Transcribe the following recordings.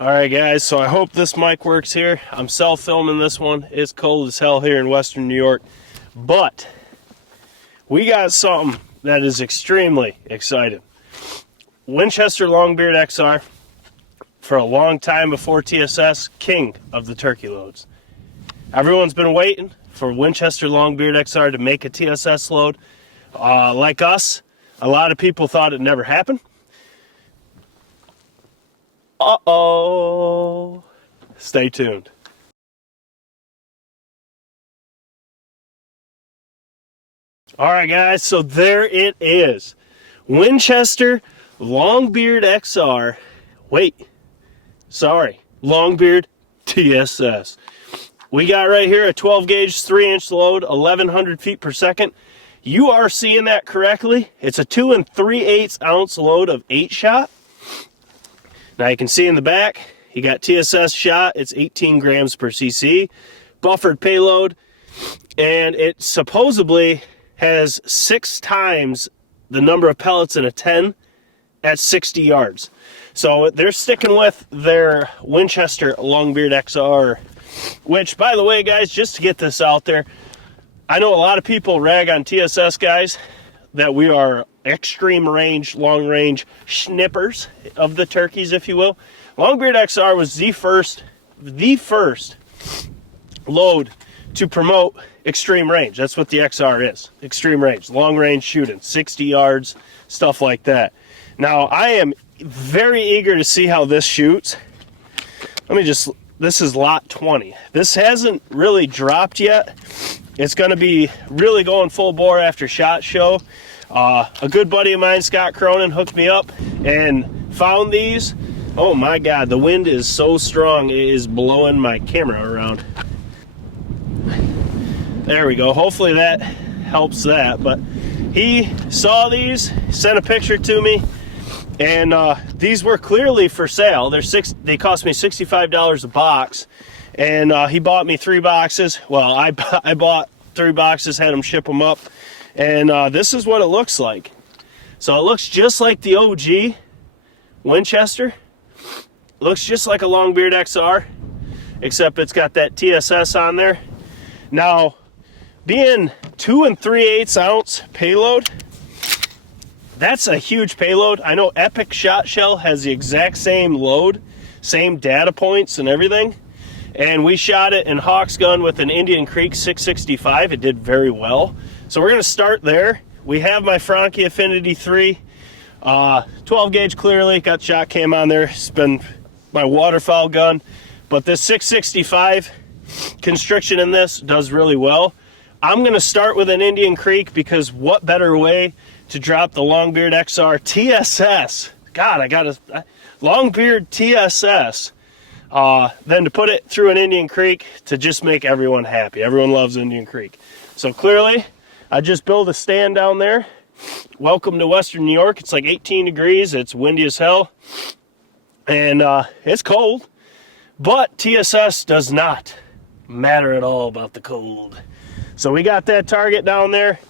All right, guys, so I hope this mic works here. I'm self-filming this one. It's cold as hell here in Western New York, but we got something that is extremely exciting. Winchester Longbeard XR, for a long time before TSS, king of the turkey loads. Everyone's been waiting for Winchester Longbeard XR to make a TSS load. Like us, a lot of people thought it never happened. Uh-oh. Stay tuned. All right, guys, so there it is. Winchester Longbeard XR. Longbeard TSS. We got right here a 12 gauge 3-inch load, 1100 feet per second. You are seeing that correctly. It's a 2 3/8 ounce load of 8-shot. Now you can see in the back, you got TSS shot. It's 18 grams per cc, buffered payload, and it supposedly has 6 times the number of pellets in a 10 at 60 yards. So they're sticking with their Winchester Longbeard XR, which, by the way, guys, just to get this out there, I know a lot of people rag on TSS guys that we are extreme range, long range snippers of the turkeys, if you will. Longbeard XR was the first load to promote extreme range. That's what the XR is. Extreme range, long range shooting, 60 yards, stuff like that. Now, I am very eager to see how this shoots. This is lot 20. This hasn't really dropped yet. It's gonna be really going full bore after SHOT Show. A good buddy of mine, Scott Cronin, hooked me up and found these. Oh my God, the wind is so strong, it is blowing my camera around. There we go, hopefully that helps that. But he saw these, sent a picture to me, and these were clearly for sale. They cost me $65 a box, and he bought me 3 boxes. Well, I bought 3 boxes, had him ship them up. And this is what it looks like. So it looks just like the OG Winchester. Looks just like a Longbeard XR, except it's got that TSS on there. Now, being 2 3/8 ounce payload, that's a huge payload. I know Epic Shot Shell has the exact same load, same data points and everything. And we shot it in Hawk's gun with an Indian Creek 665. It did very well. So we're gonna start there. We have my franchi Affinity 3, 12 gauge clearly, got shot cam on there. It's been my waterfowl gun, but this 665 constriction in this does really well. I'm gonna start with an Indian Creek because what better way to drop the Longbeard XR TSS? God, I got a Longbeard TSS. Than to put it through an Indian Creek to just make everyone happy. Everyone loves Indian Creek. So clearly, I just built a stand down there. Welcome to Western New York. It's like 18 degrees. It's windy as hell. And it's cold. But TSS does not matter at all about the cold. So we got that target down there.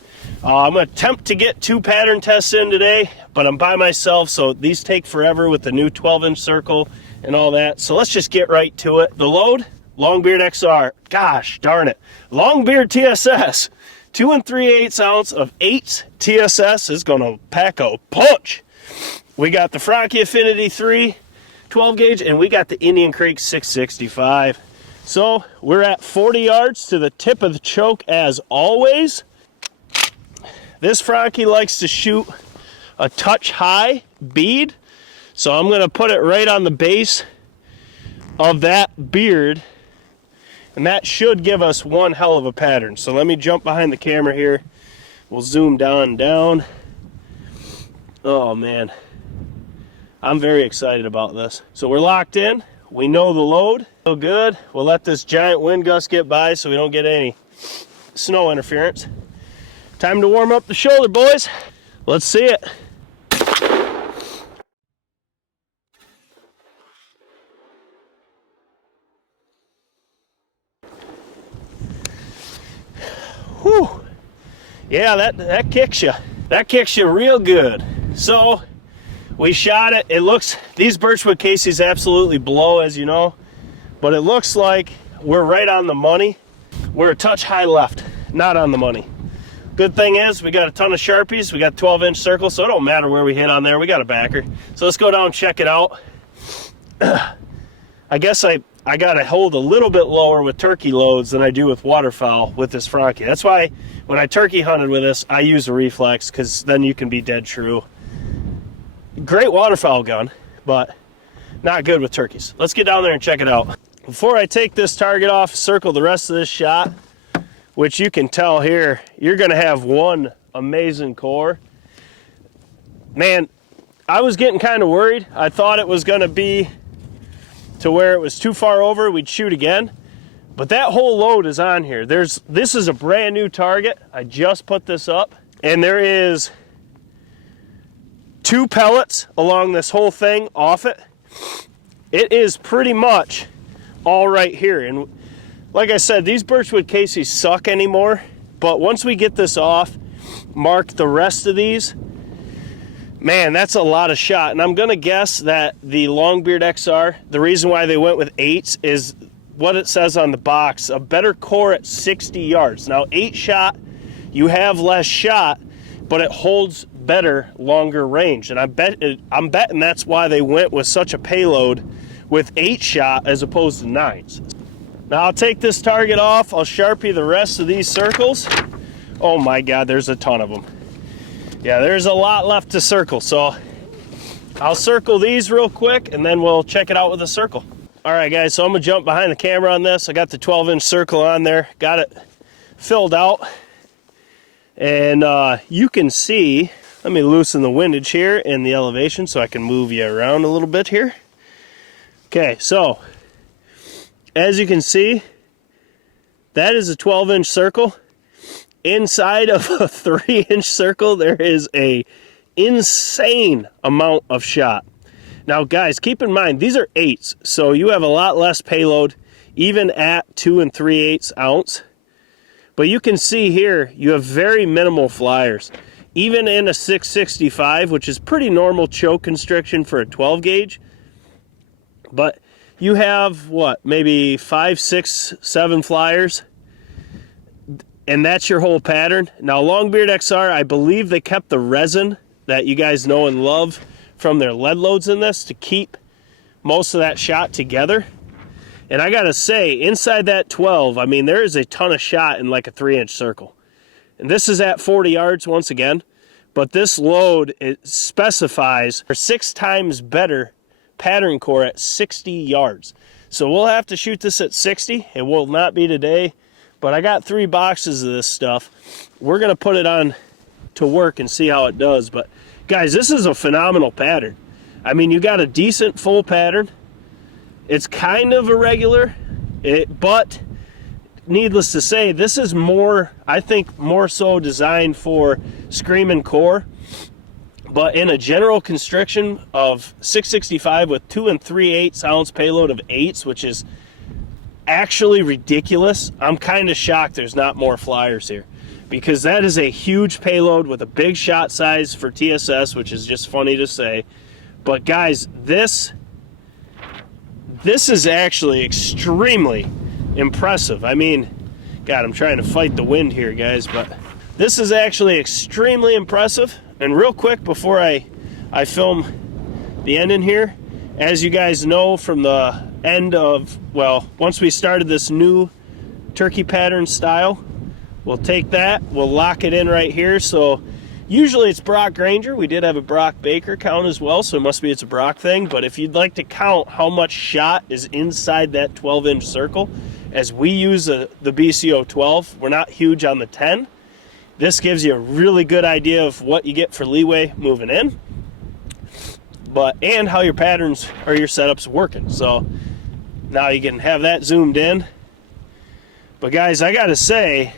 I'm going to attempt to get 2 pattern tests in today, but I'm by myself, so these take forever with the new 12-inch circle and all that. So let's just get right to it. The load, Longbeard XR. Gosh darn it. Longbeard TSS. 2 3/8 ounce of 8 TSS is going to pack a punch. We got the franchi Affinity 3, 12 gauge, and we got the Indian Creek 665. So we're at 40 yards to the tip of the choke as always. This franchi likes to shoot a touch high bead. So I'm going to put it right on the base of that beard, and that should give us one hell of a pattern. So let me jump behind the camera here. We'll zoom down. Oh man, I'm very excited about this. So we're locked in. We know the load. So good. We'll let this giant wind gust get by so we don't get any snow interference. Time to warm up the shoulder, boys. Let's see it. Whew. Yeah, that kicks you. That kicks you real good. So We shot it. It looks, these birchwood cases absolutely blow, as you know, but it looks like we're right on the money. We're a touch high left, not on the money. Good thing is we got a ton of Sharpies. We got 12-inch circles, so it don't matter where we hit on there. We got a backer. So let's go down and check it out. I guess I got to hold a little bit lower with turkey loads than I do with waterfowl with this franchi. That's why when I turkey hunted with this, I use a reflex, because then you can be dead true. Great waterfowl gun, but not good with turkeys. Let's get down there and check it out. Before I take this target off, circle the rest of this shot, which you can tell here, you're going to have one amazing core. Man, I was getting kind of worried. I thought it was going to be to where it was too far over, we'd shoot again. But that whole load is on here. This is a brand new target. I just put this up, and there is 2 pellets along this whole thing off it. It is pretty much all right here. And like I said, these birchwood cases suck anymore, but once we get this off, mark the rest of these, man, that's a lot of shot. And I'm gonna guess that the Longbeard XR, the reason why they went with 8s is what it says on the box, a better core at 60 yards. Now 8 shot, you have less shot, but it holds better, longer range. And I'm betting that's why they went with such a payload with 8 shot as opposed to 9s. Now I'll take this target off, I'll Sharpie the rest of these circles. Oh my God, there's a ton of them. Yeah, there's a lot left to circle, so I'll circle these real quick and then we'll check it out with a circle. All right guys, so I'm gonna jump behind the camera on this. I got the 12-inch circle on there, got it filled out. And you can see, let me loosen the windage here and the elevation so I can move you around a little bit here. Okay, so as you can see, that is a 12-inch circle. Inside of a 3-inch circle, there is a insane amount of shot. Now guys, keep in mind, these are 8s, so you have a lot less payload, even at 2 3/8 ounce. But you can see here, you have very minimal flyers. Even in a 665, which is pretty normal choke constriction for a 12 gauge, but you have, what, maybe 5, 6, 7 flyers, and that's your whole pattern. Now, Longbeard XR, I believe they kept the resin that you guys know and love from their lead loads in this to keep most of that shot together. And I gotta say, inside that 12, I mean, there is a ton of shot in like a 3-inch circle. And this is at 40 yards once again, but this load, it specifies for 6 times better pattern core at 60 yards. So we'll have to shoot this at 60. It will not be today, but I got 3 boxes of this stuff. We're gonna put it on to work and see how it does. But guys, this is a phenomenal pattern. I mean, you got a decent full pattern. It's kind of irregular, but needless to say, this is more, I think, more so designed for screaming core. But in a general constriction of 665 with 2 3/8 ounce payload of 8s, which is actually ridiculous, I'm kind of shocked there's not more flyers here, because that is a huge payload with a big shot size for TSS, which is just funny to say. But guys, this is actually extremely impressive. I mean, God, I'm trying to fight the wind here, guys, but this is actually extremely impressive. And real quick before I film the ending here, as you guys know from the end of, well, once we started this new turkey pattern style, we'll take that, we'll lock it in right here. So usually it's Brock Granger. We did have a Brock Baker count as well, so it must be it's a Brock thing. But if you'd like to count how much shot is inside that 12-inch circle, as we use the BCO 12, we're not huge on the 10. This gives you a really good idea of what you get for leeway moving in, and how your patterns or your setup's working. So now you can have that zoomed in. But guys, I gotta say,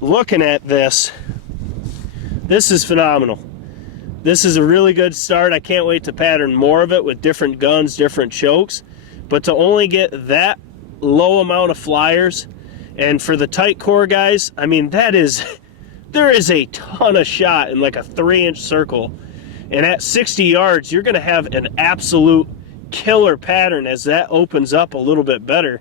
looking at this, this is phenomenal. This is a really good start. I can't wait to pattern more of it with different guns, different chokes. But to only get that low amount of flyers, and for the tight core guys, I mean, there is a ton of shot in like a 3-inch circle. And at 60 yards, you're going to have an absolute killer pattern as that opens up a little bit better.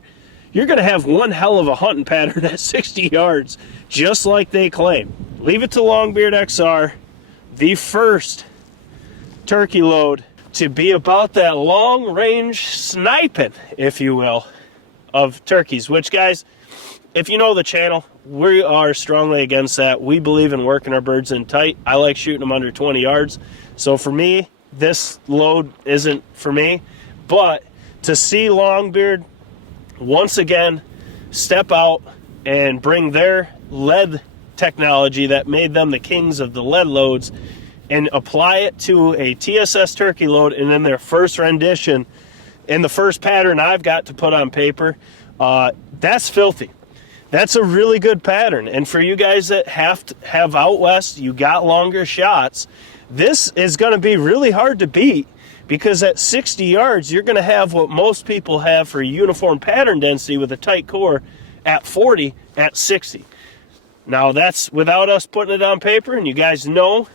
You're going to have one hell of a hunting pattern at 60 yards, just like they claim. Leave it to Longbeard XR, the first turkey load to be about that long range sniping, if you will, of turkeys. Which, guys, if you know the channel, we are strongly against that. We believe in working our birds in tight. I like shooting them under 20 yards. So for me, this load isn't for me. But to see Longbeard once again step out and bring their lead technology that made them the kings of the lead loads and apply it to a TSS turkey load, and in their first rendition, in the first pattern I've got to put on paper, that's filthy. That's a really good pattern. And for you guys that have out west, you got longer shots, this is going to be really hard to beat, because at 60 yards, you're going to have what most people have for uniform pattern density with a tight core at 40 at 60. Now, that's without us putting it on paper, and you guys know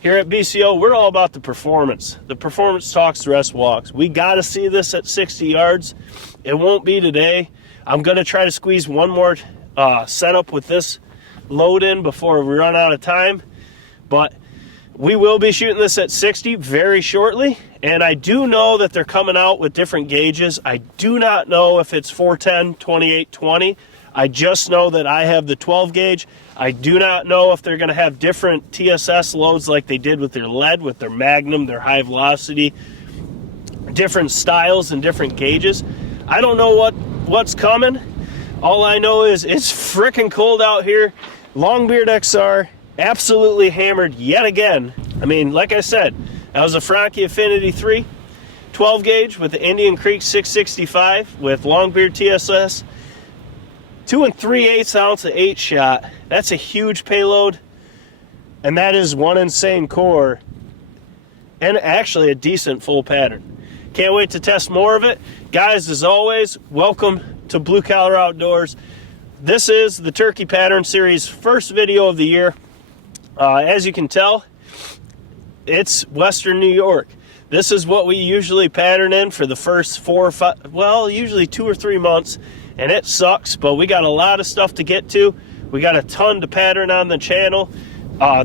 here at BCO, we're all about the performance. The performance talks, the rest walks. We got to see this at 60 yards. It won't be today. I'm going to try to squeeze one more setup with this load in before we run out of time. But we will be shooting this at 60 very shortly. And I do know that they're coming out with different gauges. I do not know if it's 410, 28, 20. I just know that I have the 12 gauge. I do not know if they're going to have different TSS loads like they did with their lead, with their Magnum, their high velocity, different styles and different gauges. I don't know what's coming. All I know is it's freaking cold out here. Longbeard XR absolutely hammered yet again. I mean, like I said, that was a franchi Affinity 3 12 gauge with the Indian Creek 665 with Longbeard TSS. 2 3/8 ounce of 8-shot. That's a huge payload, and that is one insane core, and actually a decent full pattern. Can't wait to test more of it. Guys, as always, welcome to Blue Collar Outdoors. This is the Turkey Pattern Series first video of the year. As you can tell, it's Western New York. This is what we usually pattern in for the first 4 or 5, well, usually 2 or 3 months. And it sucks, but we got a lot of stuff to get to. We got a ton to pattern on the channel.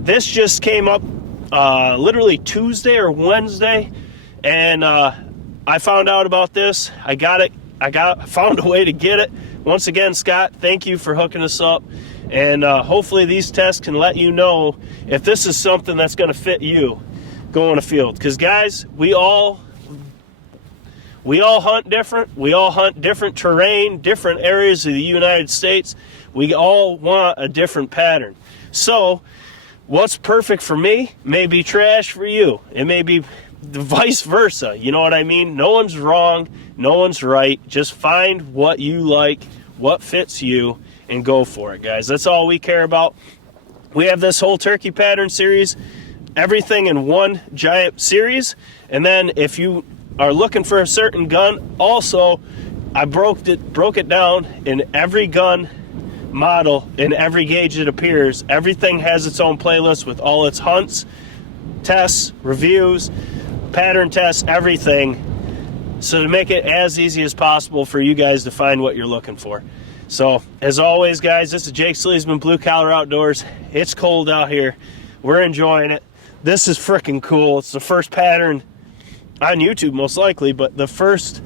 This just came up literally Tuesday or Wednesday, and I found out about this. I found a way to get it. Once again, Scott, thank you for hooking us up. And hopefully these tests can let you know if this is something that's going to fit you going afield. Because, guys, we all hunt different. We all hunt different terrain, different areas of the United States. We all want a different pattern. So what's perfect for me may be trash for you. It may be vice versa. You know what I mean? No one's wrong. No one's right. Just find what you like, what fits you, and go for it, guys. That's all we care about. We have this whole turkey pattern series, everything in one giant series. And then if you are looking for a certain gun, also I broke it down in every gun model, in every gauge that appears. Everything has its own playlist with all its hunts, tests, reviews, pattern tests, everything, so to make it as easy as possible for you guys to find what you're looking for. So as always, guys, this is Jake Sleesman, Blue Collar Outdoors. It's cold out here. We're enjoying it. This is freaking cool. It's the first pattern on YouTube, most likely, but the first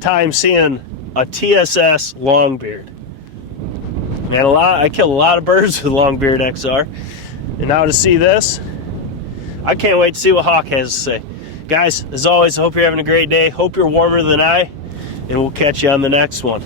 time seeing a TSS Longbeard. Man, I killed a lot of birds with Longbeard XR, and now to see this, I can't wait to see what Hawk has to say. Guys, as always, I hope you're having a great day. Hope you're warmer than I, and we'll catch you on the next one.